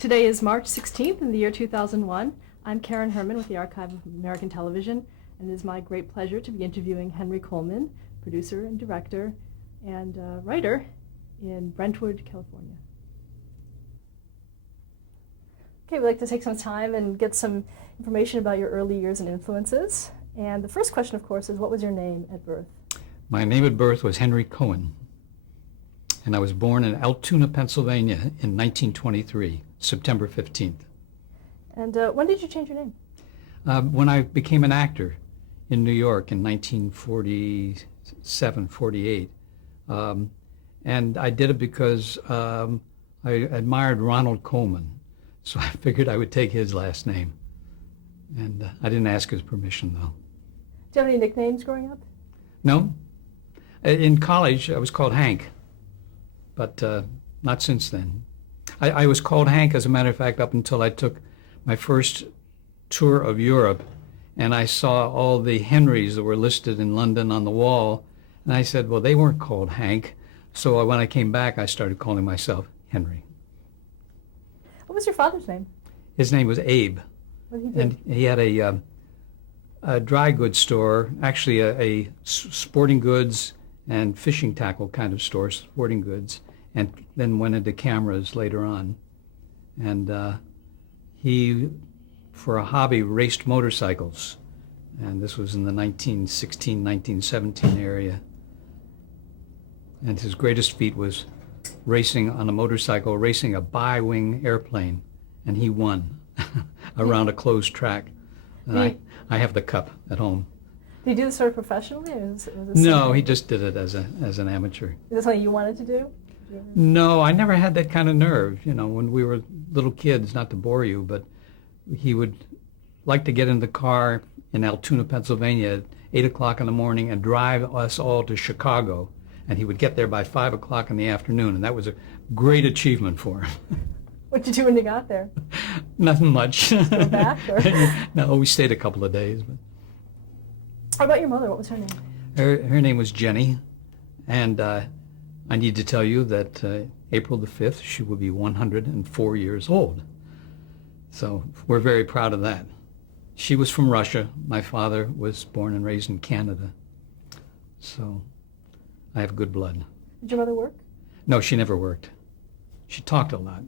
Today is March 16th in the year 2001. I'm Karen Herman with the Archive of American Television, and it is my great pleasure to be interviewing Henry Colman, producer and director and writer in Brentwood, California. Okay, we'd like to take some time and get some information about your early years and influences. And the first question, of course, is what was your name at birth? My name at birth was Henry Cohen, and I was born in Altoona, Pennsylvania in 1923, September 15th. And when did you change your name? When I became an actor in New York in 1947, 48. And I did it because I admired Ronald Colman, so I figured I would take his last name. And I didn't ask his permission, though. Do you have any nicknames growing up? No. In college, I was called Hank, but not since then. I was called Hank, as a matter of fact, up until I took my first tour of Europe, and I saw all the Henrys that were listed in London on the wall, and I said, well, they weren't called Hank. So when I came back, I started calling myself Henry. What was your father's name? His name was Abe. What did he do? And he had a dry goods store, actually a sporting goods and fishing tackle kind of store, sporting goods, and then went into cameras later on. And he, for a hobby, raced motorcycles. And this was in the 1916, 1917 area. And his greatest feat was racing on a motorcycle, racing a bi-wing airplane, and he won around a closed track. And I have the cup at home. Did you do this sort of professionally? Or was this No, he just did it as an amateur. Is this something you wanted to do? No, I never had that kind of nerve. You know, when we were little kids, not to bore you, but he would like to get in the car in Altoona, Pennsylvania at 8 o'clock in the morning and drive us all to Chicago. And he would get there by 5 o'clock in the afternoon, and that was a great achievement for him. What'd you do when you got there? Nothing much. Go back? Or? No, we stayed a couple of days. But How about your mother? What was her name? her name was Jenny, and I need to tell you that April the 5th, she will be 104 years old. So we're very proud of that. She was from Russia. My father was born and raised in Canada. So I have good blood. Did your mother work? No, she never worked. She talked a lot. Do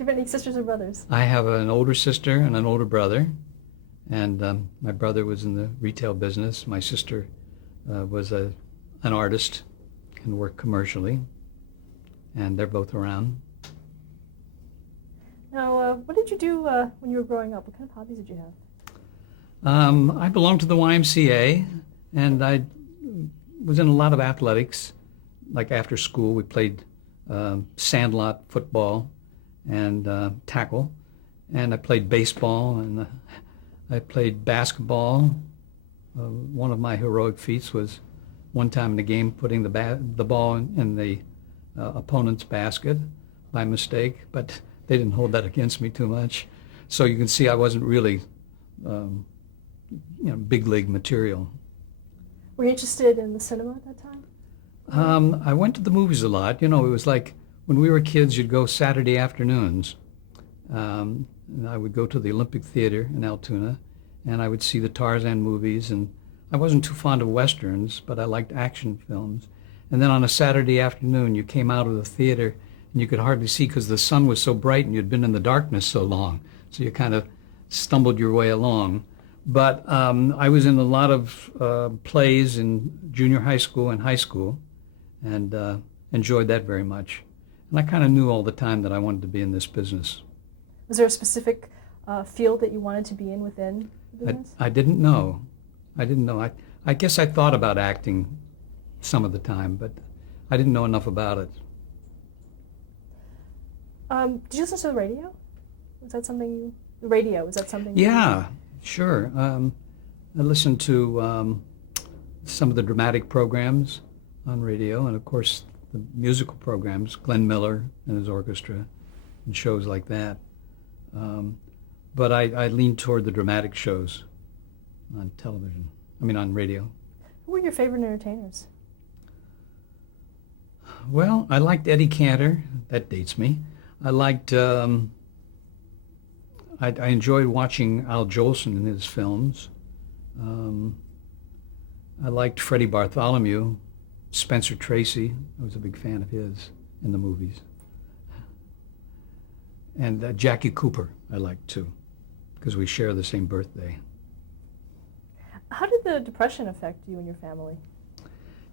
you have any sisters or brothers? I have an older sister and an older brother. And my brother was in the retail business. My sister was an artist and worked commercially. And they're both around. Now, what did you do when you were growing up? What kind of hobbies did you have? I belonged to the YMCA, and I was in a lot of athletics. Like after school, we played sandlot football and tackle, and I played baseball, and I played basketball. One of my heroic feats was one time in the game putting the ball in the opponent's basket by mistake, but they didn't hold that against me too much. So you can see I wasn't really, big league material. Were you interested in the cinema at that time? I went to the movies a lot. You know, it was like when we were kids, you'd go Saturday afternoons. And I would go to the Olympic Theater in Altoona, and I would see the Tarzan movies. And I wasn't too fond of Westerns, but I liked action films. And then on a Saturday afternoon, you came out of the theater, and you could hardly see because the sun was so bright and you'd been in the darkness so long. So you kind of stumbled your way along. But I was in a lot of plays in junior high school and high school, and enjoyed that very much. And I kind of knew all the time that I wanted to be in this business. Was there a specific field that you wanted to be in within the business? I didn't know. I guess I thought about acting some of the time, but I didn't know enough about it. Did you listen to the radio? Was that something the radio, was that something? Yeah, sure. I listened to some of the dramatic programs on radio, and of course the musical programs, Glenn Miller and his orchestra, and shows like that. But I leaned toward the dramatic shows on television, on radio. Who were your favorite entertainers? Well, I liked Eddie Cantor. That dates me. I liked, I enjoyed watching Al Jolson in his films. Um, I liked Freddie Bartholomew, Spencer Tracy. I was a big fan of his in the movies. And Jackie Cooper I liked too, because we share the same birthday. How did the Depression affect you and your family?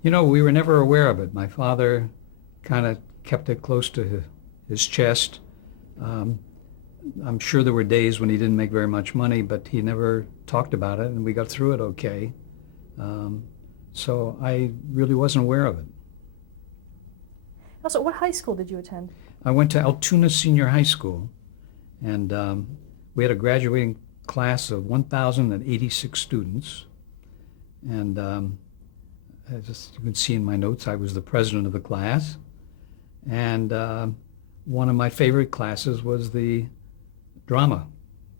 You know, we were never aware of it. My father kind of kept it close to his chest. Um, I'm sure there were days when he didn't make very much money, but he never talked about it, and we got through it okay. So I really wasn't aware of it. Also, what high school did you attend? I went to Altoona Senior High School, and we had a graduating class of 1,086 students. And as you can see in my notes, I was the president of the class. And one of my favorite classes was the drama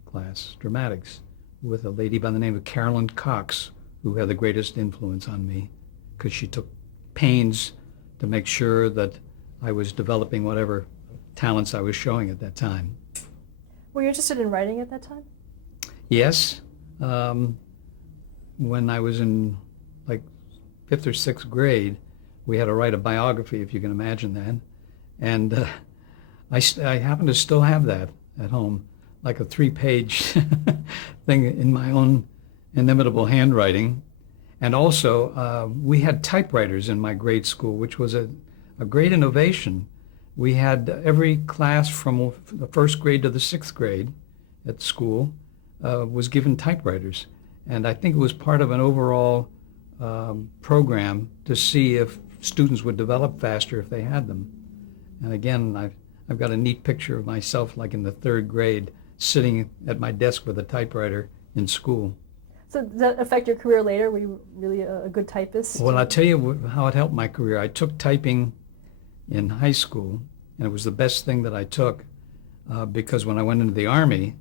class, dramatics, with a lady by the name of Carolyn Cox, who had the greatest influence on me because she took pains to make sure that I was developing whatever talents I was showing at that time. Were you interested in writing at that time? Yes. When I was in like 5th or 6th grade, we had to write a biography, if you can imagine that. And I happen to still have that at home, like a 3-page thing in my own inimitable handwriting. And also, we had typewriters in my grade school, which was a great innovation. We had every class from the 1st grade to the 6th grade at school was given typewriters. And I think it was part of an overall program to see if students would develop faster if they had them. And again, I've got a neat picture of myself like in the 3rd grade sitting at my desk with a typewriter in school. So did that affect your career later? Were you really a good typist? Well, I'll tell you how it helped my career. I took typing in high school, and it was the best thing that I took because when I went into the Army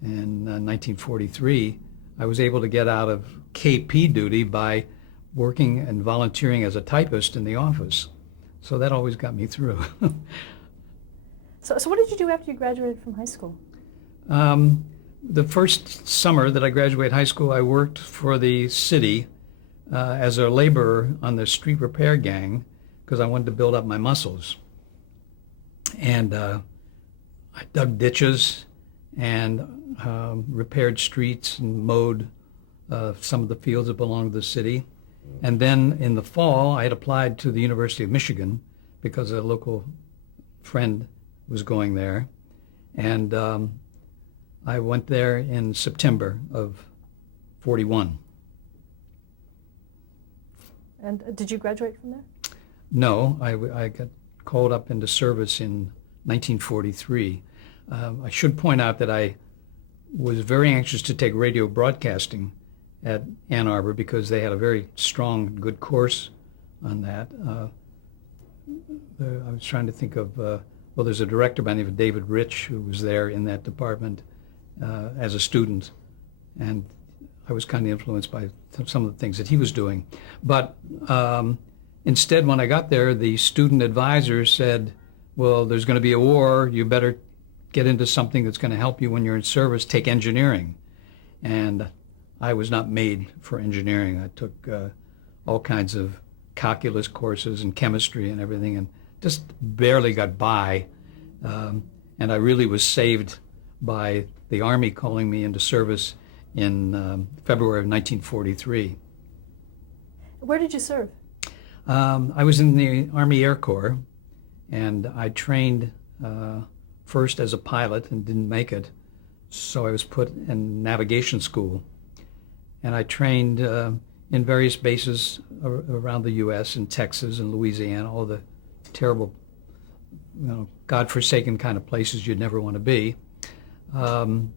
in 1943, I was able to get out of KP duty by working and volunteering as a typist in the office. So that always got me through. So what did you do after you graduated from high school? The first summer that I graduated high school, I worked for the city as a laborer on the street repair gang because I wanted to build up my muscles. And I dug ditches and repaired streets and mowed some of the fields that belonged to the city. And then in the fall, I had applied to the University of Michigan because a local friend was going there. And I went there in September of 41. And did you graduate from there? No, I got called up into service in 1943. I should point out that I was very anxious to take radio broadcasting at Ann Arbor because they had a very strong, good course on that. I was trying to think of, well, there's a director by the name of David Rich who was there in that department as a student, and I was kind of influenced by some of the things that he was doing. But instead, when I got there, the student advisor said, well, there's going to be a war, you better get into something that's going to help you when you're in service, take engineering. And I was not made for engineering. I took all kinds of calculus courses and chemistry and everything, and just barely got by. And I really was saved by the Army calling me into service in February of 1943. Where did you serve? I was in the Army Air Corps, and I trained first as a pilot and didn't make it, so I was put in navigation school. And I trained in various bases around the U.S., in Texas and Louisiana, all the terrible, godforsaken kind of places you'd never want to be. And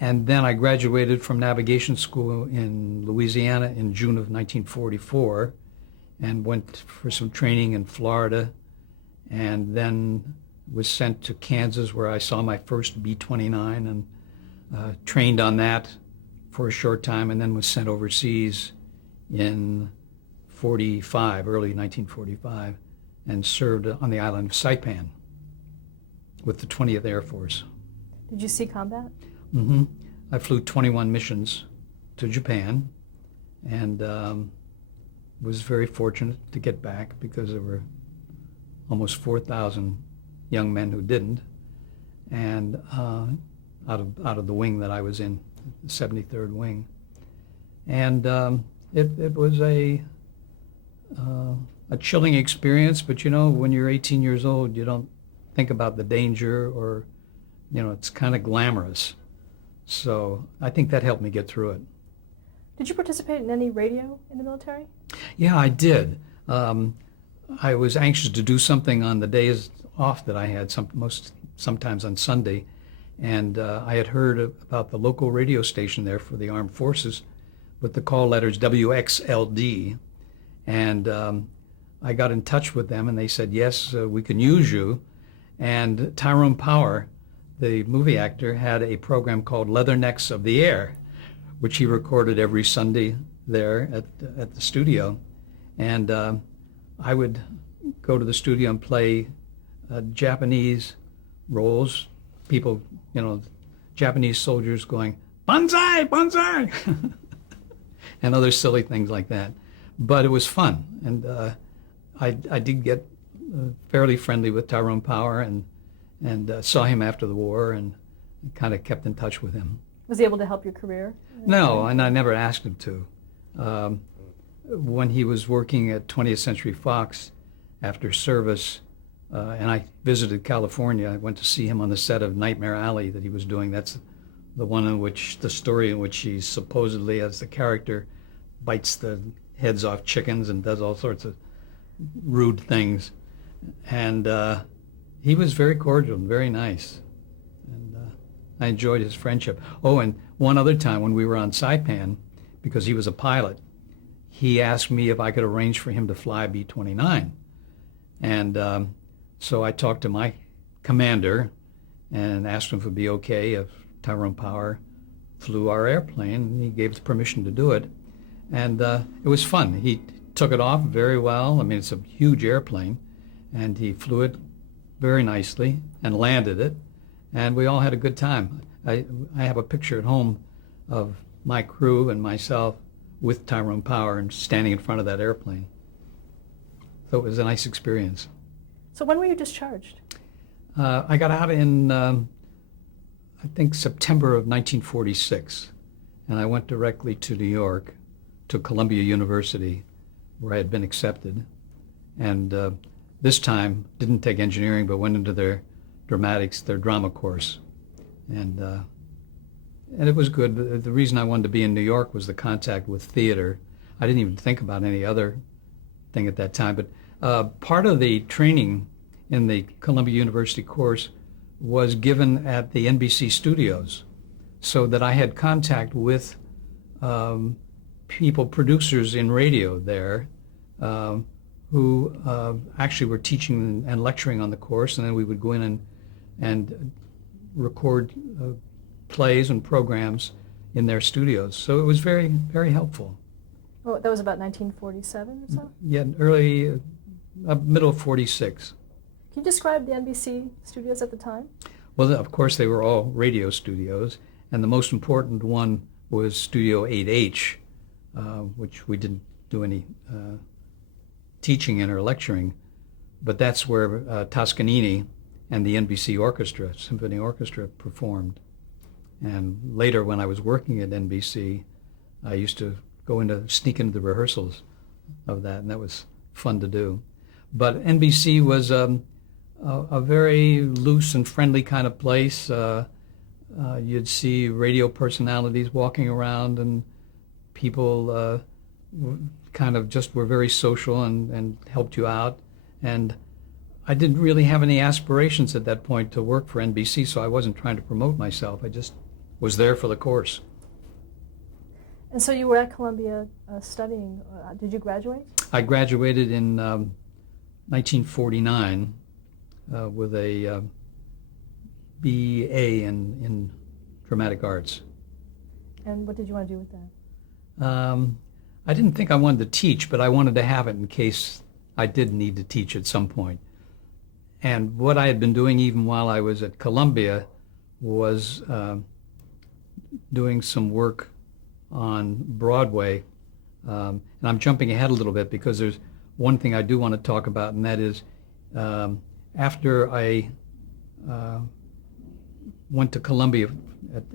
then I graduated from navigation school in Louisiana in June of 1944 and went for some training in Florida, and then was sent to Kansas where I saw my first B-29 and trained on that for a short time, and then was sent overseas in 45, early 1945, and served on the island of Saipan. with the 20th Air Force. Did you see combat? Hmm. I flew 21 missions to Japan, and was very fortunate to get back because there were almost 4,000 young men who didn't, and out of the wing that I was in, the 73rd Wing, and it was a chilling experience. But when you're 18 years old, you don't think about the danger, or it's kind of glamorous. So I think that helped me get through it. Did you participate in any radio in the military? Yeah, I did. I was anxious to do something on the days off that I had, sometimes on Sunday, and I had heard about the local radio station there for the armed forces with the call letters WXLD, and I got in touch with them, and they said, yes, we can use you. And Tyrone Power, the movie actor, had a program called Leathernecks of the Air, which he recorded every Sunday there at the studio. And I would go to the studio and play Japanese roles, people, Japanese soldiers going, "Banzai, banzai," and other silly things like that. But it was fun, and I did get fairly friendly with Tyrone Power, and saw him after the war, and kind of kept in touch with him. Was he able to help your career? No, and I never asked him to. When he was working at 20th Century Fox after service, and I visited California, I went to see him on the set of Nightmare Alley that he was doing. That's the story in which he supposedly, as the character, bites the heads off chickens and does all sorts of rude things. And he was very cordial and very nice. And I enjoyed his friendship. Oh, and one other time when we were on Saipan, because he was a pilot, he asked me if I could arrange for him to fly B-29. And so I talked to my commander and asked him if it would be okay if Tyrone Power flew our airplane, and he gave the permission to do it. And it was fun. He took it off very well. I mean, it's a huge airplane, and he flew it very nicely and landed it, and we all had a good time. I have a picture at home of my crew and myself with Tyrone Power and standing in front of that airplane. So it was a nice experience. So when were you discharged? I got out in, I think, September of 1946, and I went directly to New York, to Columbia University, where I had been accepted, and this time didn't take engineering, but went into their drama course, and it was good. The reason I wanted to be in New York was the contact with theater. I didn't even think about any other thing at that time, but part of the training in the Columbia University course was given at the NBC studios, so that I had contact with producers in radio there, who actually were teaching and lecturing on the course, and then we would go in and record plays and programs in their studios. So it was very, very helpful. Oh, that was about 1947 or so? Yeah, early, middle of 46. Can you describe the NBC studios at the time? Well, of course, they were all radio studios, and the most important one was Studio 8H, which we didn't do any teaching in or lecturing, but that's where Toscanini and the NBC Orchestra, Symphony Orchestra, performed. And later, when I was working at NBC, I used to sneak into the rehearsals of that, and that was fun to do. But NBC was a very loose and friendly kind of place. You'd see radio personalities walking around, and people kind of just were very social and helped you out. And I didn't really have any aspirations at that point to work for NBC, so I wasn't trying to promote myself. I just was there for the course. And so you were at Columbia studying. Did you graduate? I graduated in 1949 with a BA in dramatic arts. And what did you want to do with that? I didn't think I wanted to teach, but I wanted to have it in case I did need to teach at some point. And what I had been doing even while I was at Columbia was doing some work on Broadway. And I'm jumping ahead a little bit because there's one thing I do want to talk about, and that is after I went to Columbia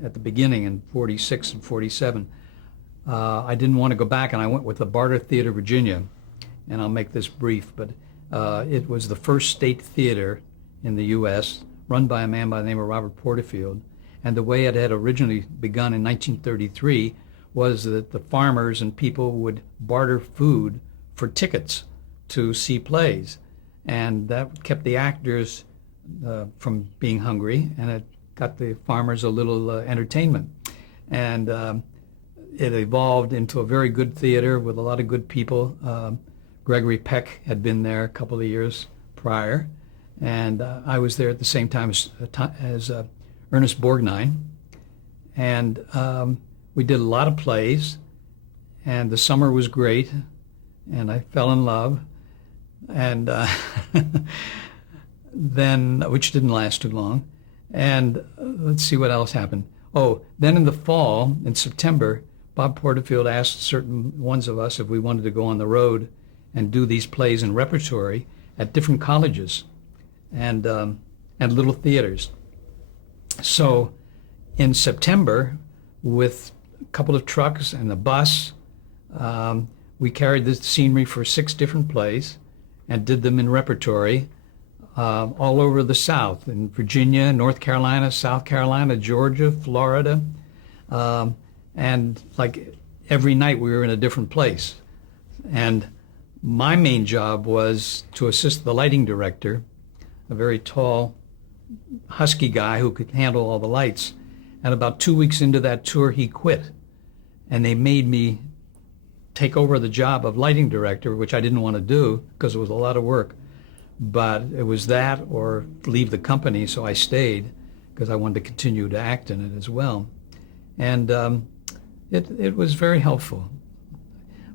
at the beginning in 46 and 47, I didn't want to go back, and I went with the Barter Theater, Virginia. And I'll make this brief, but it was the first state theater in the U.S., run by a man by the name of Robert Porterfield. And the way it had originally begun in 1933 was that the farmers and people would barter food for tickets to see plays. And that kept the actors from being hungry, and it got the farmers a little entertainment. And it evolved into a very good theater with a lot of good people. Gregory Peck had been there a couple of years prior, and I was there at the same time as Ernest Borgnine. And we did a lot of plays, and the summer was great, and I fell in love. And then, which didn't last too long. And let's see what else happened. Oh, then in the fall, in September, Bob Porterfield asked certain ones of us if we wanted to go on the road and do these plays in repertory at different colleges and little theaters. So in September, with a couple of trucks and a bus, we carried the scenery for 6 different plays and did them in repertory all over the South, in Virginia, North Carolina, South Carolina, Georgia, Florida. And like every night we were in a different place. And my main job was to assist the lighting director, a very tall, husky guy who could handle all the lights. And about 2 weeks into that tour, he quit. And they made me take over the job of lighting director, which I didn't want to do because it was a lot of work. But it was that or leave the company, so I stayed because I wanted to continue to act in it as well. And it was very helpful.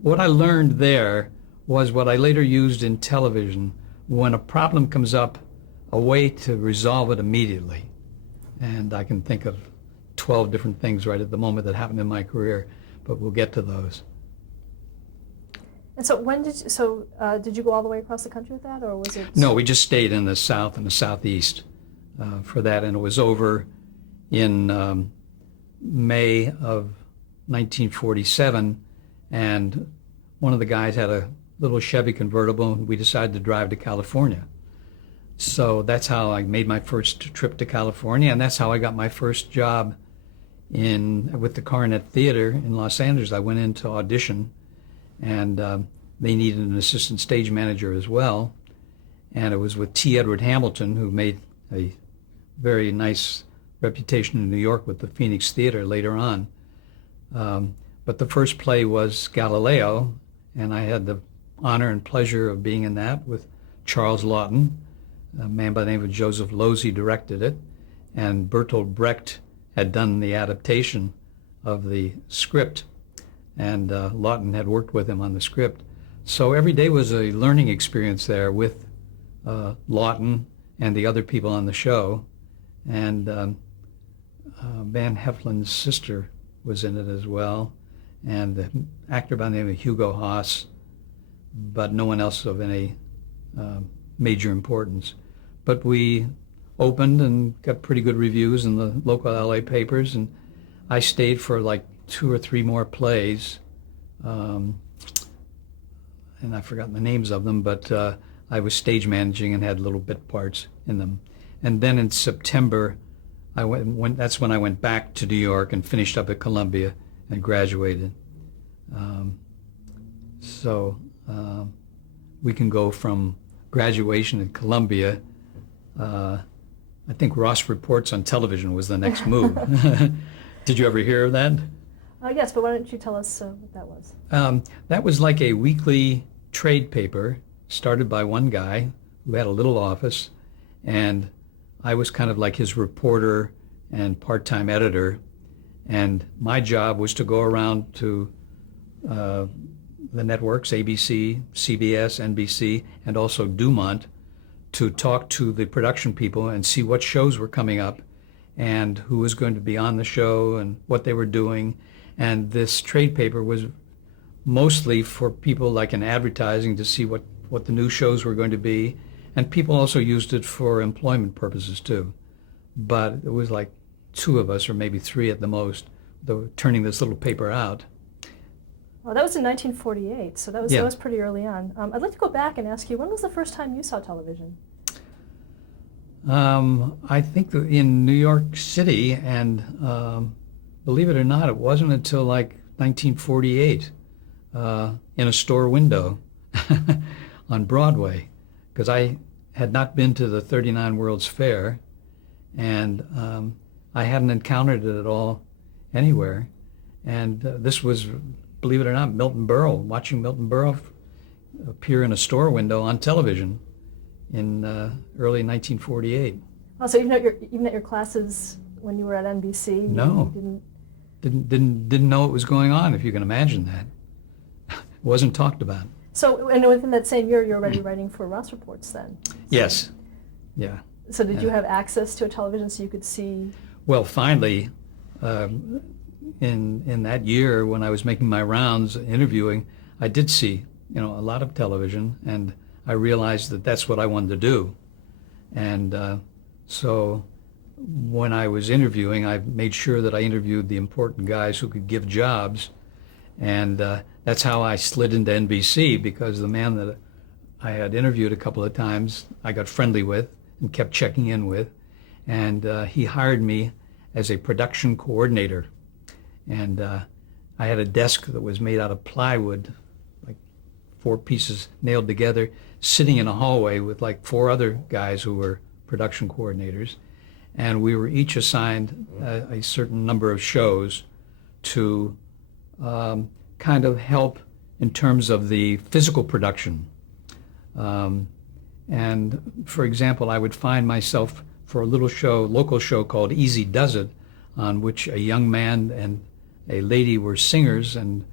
What I learned there was what I later used in television. When a problem comes up, a way to resolve it immediately. And I can think of 12 different things right at the moment that happened in my career, but we'll get to those. And so did you go all the way across the country with that, or was it? No, we just stayed in the South and the Southeast for that, and it was over in May of 1947, and one of the guys had a little Chevy convertible, and we decided to drive to California. So that's how I made my first trip to California, and that's how I got my first job with the Coronet Theater in Los Angeles. I went in to audition, and they needed an assistant stage manager as well. And it was with T. Edward Hamilton, who made a very nice reputation in New York with the Phoenix Theater later on. But the first play was Galileo, and I had the honor and pleasure of being in that with Charles Laughton. A man by the name of Joseph Losey directed it, and Bertolt Brecht had done the adaptation of the script, and Laughton had worked with him on the script. So every day was a learning experience there with Laughton and the other people on the show, and Van Heflin's sister was in it as well, and the actor by the name of Hugo Haas, but no one else of any major importance. But we opened and got pretty good reviews in the local LA papers, and I stayed for like 2 or 3 more plays, and I've forgotten the names of them, but I was stage managing and had little bit parts in them. And then in September, that's when I went back to New York and finished up at Columbia and graduated. So we can go from graduation at Columbia. I think Ross Reports on Television was the next move. Did you ever hear of that? Yes, but why don't you tell us what that was? That was like a weekly trade paper started by one guy who had a little office, and I was kind of like his reporter and part-time editor, and my job was to go around to the networks, ABC, CBS, NBC, and also Dumont, to talk to the production people and see what shows were coming up and who was going to be on the show and what they were doing. And this trade paper was mostly for people like in advertising to see what the new shows were going to be. And people also used it for employment purposes too. But it was like two of us, or maybe three at the most, that were turning this little paper out. Well, that was in 1948, so that was pretty early on. I'd like to go back and ask you, when was the first time you saw television? I think that in New York City, and believe it or not, it wasn't until like 1948 in a store window on Broadway, because I had not been to the 39 World's Fair, and I hadn't encountered it at all anywhere. And this was, believe it or not, Milton Berle, watching Milton Berle appear in a store window on television in early 1948. Oh, so even at your classes when you were at NBC, no, you didn't know what was going on, if you can imagine that. It wasn't talked about. So, and within that same year, you're already writing for Ross Reports then? Yes, yeah. So did you have access to a television so you could see? Well, finally, in that year when I was making my rounds interviewing, I did see, a lot of television, and I realized that that's what I wanted to do. And so when I was interviewing, I made sure that I interviewed the important guys who could give jobs. And that's how I slid into NBC, because the man that I had interviewed a couple of times, I got friendly with and kept checking in with. And he hired me as a production coordinator. And I had a desk that was made out of plywood, like 4 pieces nailed together, sitting in a hallway with like 4 other guys who were production coordinators. And we were each assigned a certain number of shows to kind of help in terms of the physical production. And for example, I would find myself for a little show, local show called Easy Does It, on which a young man and a lady were singers and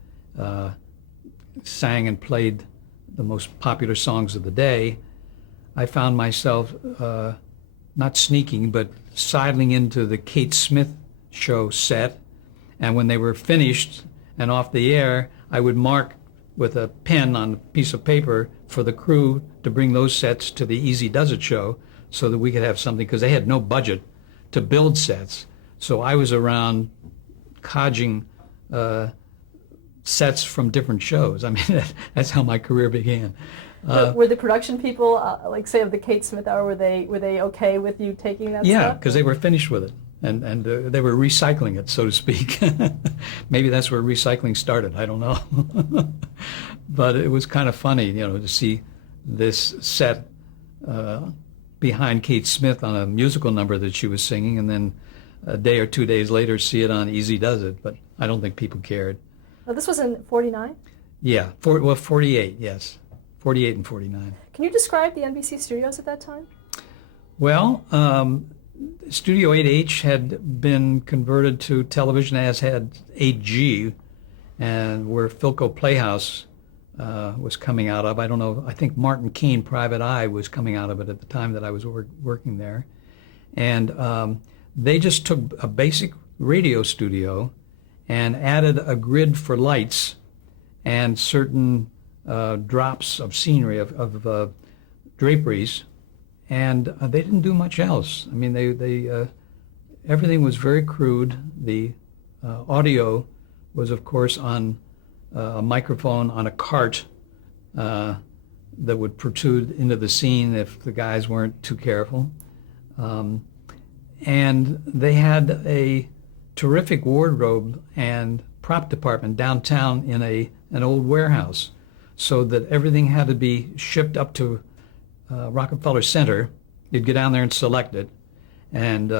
sang and played the most popular songs of the day. I found myself not sneaking, but sidling into the Kate Smith show set. And when they were finished and off the air, I would mark with a pen on a piece of paper for the crew to bring those sets to the Easy Does It show so that we could have something, because they had no budget to build sets. So I was around codging sets from different shows. I mean, that's how my career began. Were the production people, like say of the Kate Smith Hour, were they okay with you taking that stuff? Yeah, because they were finished with it, and they were recycling it, so to speak. Maybe that's where recycling started. I don't know. But it was kind of funny, to see this set behind Kate Smith on a musical number that she was singing, and then a day or 2 days later see it on Easy Does It. But I don't think people cared. Oh, this was in 49? Yeah, 48, yes. 48 and 49. Can you describe the NBC studios at that time? Well, Studio 8H had been converted to television, as had 8G, and where Philco Playhouse was coming out of. I don't know, I think Martin Keane Private Eye was coming out of it at the time that I was working there. And they just took a basic radio studio and added a grid for lights and certain drops of scenery, of draperies, and they didn't do much else. I mean, they everything was very crude. The audio was, of course, on a microphone on a cart that would protrude into the scene if the guys weren't too careful. And they had a terrific wardrobe and prop department downtown in an old warehouse, so that everything had to be shipped up to Rockefeller Center. You'd go down there and select it, and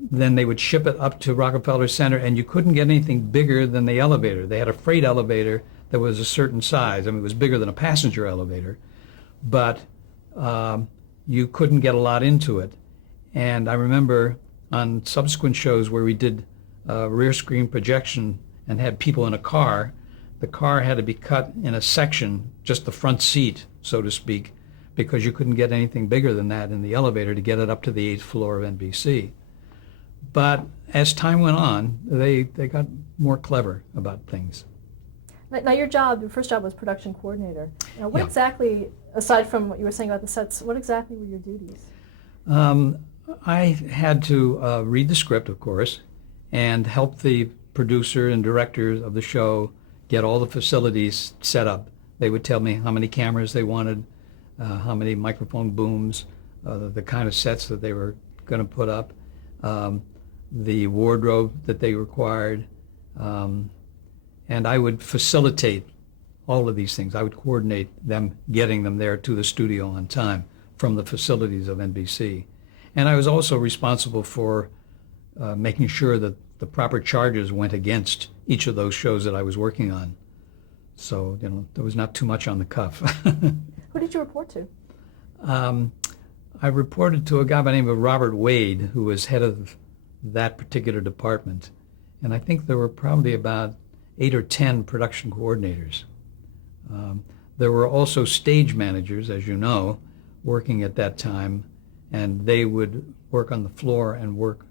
then they would ship it up to Rockefeller Center, and you couldn't get anything bigger than the elevator. They had a freight elevator that was a certain size. I mean, it was bigger than a passenger elevator, but you couldn't get a lot into it. And I remember on subsequent shows where we did rear screen projection and had people in a car, the car had to be cut in a section, just the front seat, so to speak, because you couldn't get anything bigger than that in the elevator to get it up to the 8th floor of NBC. But as time went on, they got more clever about things. Now your first job was production coordinator. Now, what Yeah. exactly, aside from what you were saying about the sets, what exactly were your duties? I had to read the script, of course, and help the producer and directors of the show get all the facilities set up. They would tell me how many cameras they wanted, how many microphone booms, the kind of sets that they were going to put up, the wardrobe that they required, and I would facilitate all of these things. I would coordinate them getting them there to the studio on time from the facilities of NBC. And I was also responsible for making sure that the proper charges went against each of those shows that I was working on. So, there was not too much on the cuff. Who did you report to? I reported to a guy by the name of Robert Wade, who was head of that particular department. And I think there were probably about 8 or 10 production coordinators. There were also stage managers, as you know, working at that time, and they would work on the floor and work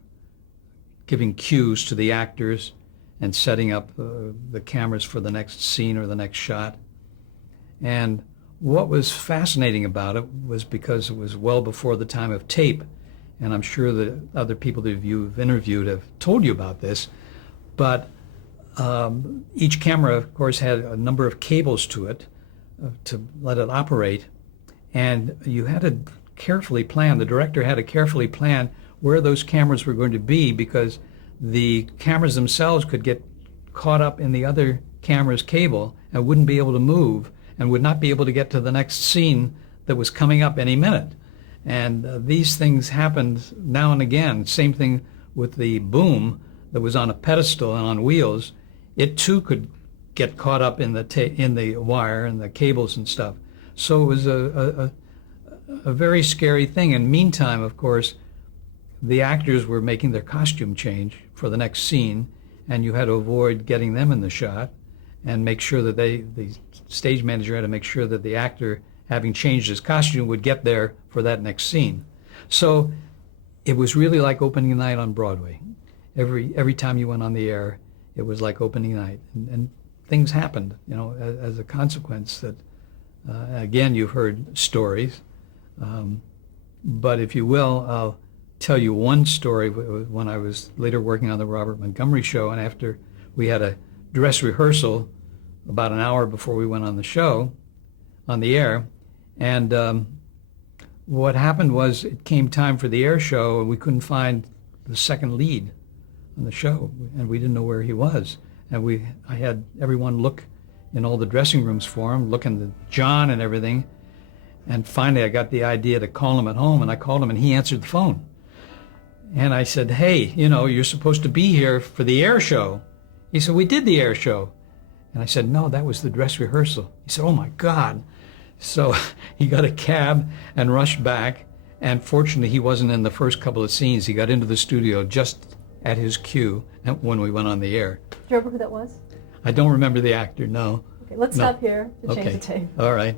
giving cues to the actors and setting up the cameras for the next scene or the next shot. And what was fascinating about it was because it was well before the time of tape, and I'm sure that other people that you've interviewed have told you about this, but each camera, of course, had a number of cables to it to let it operate, and you had to carefully plan, the director had to carefully plan where those cameras were going to be, because the cameras themselves could get caught up in the other camera's cable and wouldn't be able to move and would not be able to get to the next scene that was coming up any minute. And these things happened now and again. Same thing with the boom that was on a pedestal and on wheels. It too could get caught up in the wire and the cables and stuff. So it was a very scary thing. And meantime, of course, the actors were making their costume change for the next scene, and you had to avoid getting them in the shot and make sure that the stage manager had to make sure that the actor, having changed his costume, would get there for that next scene. So it was really like opening night on Broadway. Every time you went on the air, it was like opening night. And things happened, as a consequence that, again, you've heard stories. But if you will, I'll tell you one story. When I was later working on the Robert Montgomery show, and after we had a dress rehearsal about an hour before we went on the show, on the air, and what happened was it came time for the air show, and we couldn't find the second lead on the show, and we didn't know where he was. And I had everyone look in all the dressing rooms for him, looking at John and everything, and finally I got the idea to call him at home, and I called him, and he answered the phone. And I said, "Hey, you're supposed to be here for the air show." He said, "We did the air show." And I said, "No, that was the dress rehearsal." He said, "Oh my God." So he got a cab and rushed back, and fortunately he wasn't in the first couple of scenes. He got into the studio just at his cue when we went on the air. Do you remember who that was? I don't remember the actor, no. Okay, let's No. stop here to change Okay. the tape. All right.